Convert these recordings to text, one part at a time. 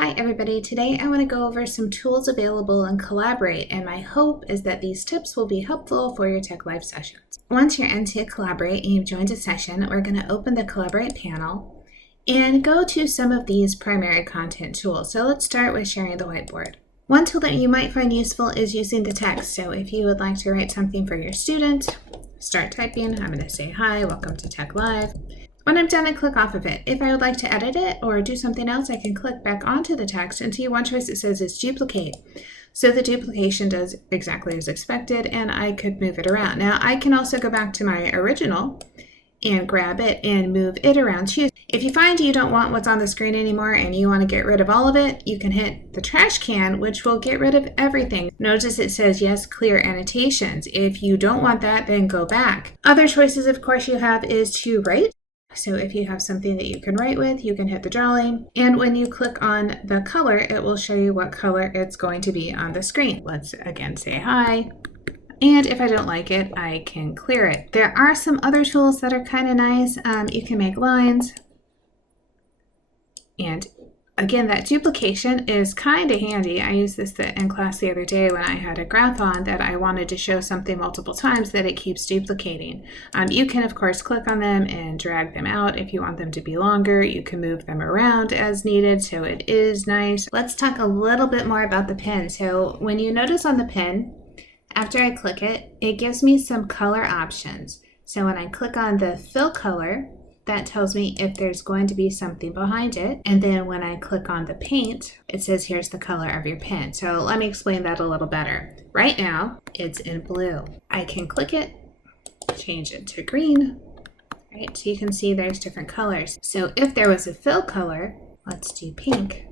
Hi everybody, today I want to go over some tools available in Collaborate, and my hope is that these tips will be helpful for your Tech Live sessions. Once you're into Collaborate and you've joined a session, we're going to open the Collaborate panel and go to some of these primary content tools. So let's start with sharing the whiteboard. One tool that you might find useful is using the text. So if you would like to write something for your student, start typing. I'm going to say, hi, welcome to Tech Live. When I'm done, I click off of it. If I would like to edit it or do something else, I can click back onto the text and see one choice that says it's duplicate. So the duplication does exactly as expected, and I could move it around. Now I can also go back to my original and grab it and move it around too. If you find you don't want what's on the screen anymore and you want to get rid of all of it, you can hit the trash can, which will get rid of everything. Notice it says yes, clear annotations. If you don't want that, then go back. Other choices, of course, you have is to write. So if you have something that you can write with, you can hit the drawing. And when you click on the color, it will show you what color it's going to be on the screen. Let's again say hi. And if I don't like it, I can clear it. There are some other tools that are kind of nice. You can make lines. And again, that duplication is kind of handy. I used this in class the other day when I had a graph on that I wanted to show something multiple times that it keeps duplicating. You can, of course, click on them and drag them out. If you want them to be longer, you can move them around as needed, so it is nice. Let's talk a little bit more about the pen. So when you notice on the pen, after I click it, it gives me some color options. So when I click on the fill color, that tells me if there's going to be something behind it. And then when I click on the paint, it says here's the color of your pen. So let me explain that a little better. Right now, it's in blue. I can click it, change it to green, right? So you can see there's different colors. So if there was a fill color, let's do pink,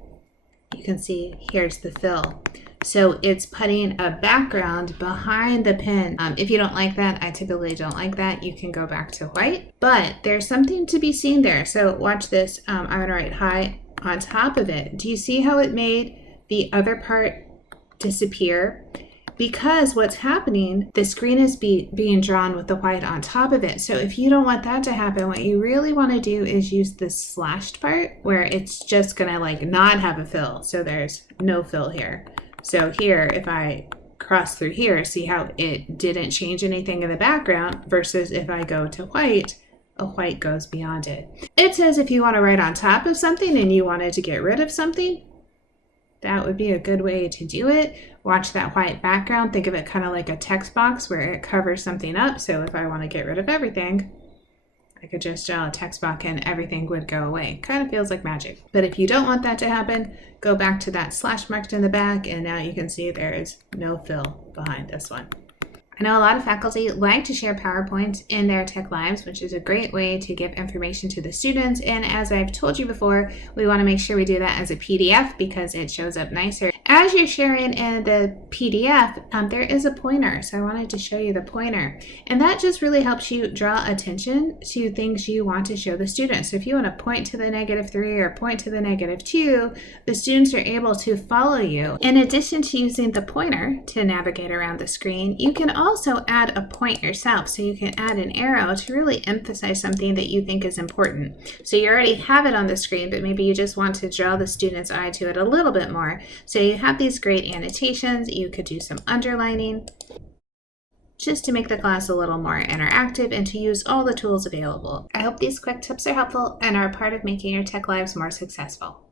you can see here's the fill. So it's putting a background behind the pen. If you don't like that, I typically don't like that, you can go back to white, but there's something to be seen there. So watch this, I'm gonna write hi on top of it. Do you see how it made the other part disappear? Because what's happening, the screen is being drawn with the white on top of it. So if you don't want that to happen, what you really want to do is use this slashed part where it's just gonna like not have a fill. So there's no fill here. So here, if I cross through here, see how it didn't change anything in the background versus if I go to white, a white goes beyond it. It says if you want to write on top of something and you wanted to get rid of something, that would be a good way to do it. Watch that white background. Think of it kind of like a text box where it covers something up. So if I want to get rid of everything, I could just draw a text box and everything would go away. Kind of feels like magic. But if you don't want that to happen, go back to that slash marked in the back, and now you can see there is no fill behind this one. I know a lot of faculty like to share PowerPoints in their Tech Lives, which is a great way to give information to the students. And as I've told you before, we want to make sure we do that as a PDF because it shows up nicer. As you're sharing in the PDF, there is a pointer. So I wanted to show you the pointer. And that just really helps you draw attention to things you want to show the students. So if you want to point to the -3 or point to the -2, the students are able to follow you. In addition to using the pointer to navigate around the screen, you can also add a point yourself. So you can add an arrow to really emphasize something that you think is important. So you already have it on the screen, but maybe you just want to draw the student's eye to it a little bit more. So you have these great annotations. You could do some underlining just to make the class a little more interactive and to use all the tools available. I hope these quick tips are helpful and are a part of making your Tech Lives more successful.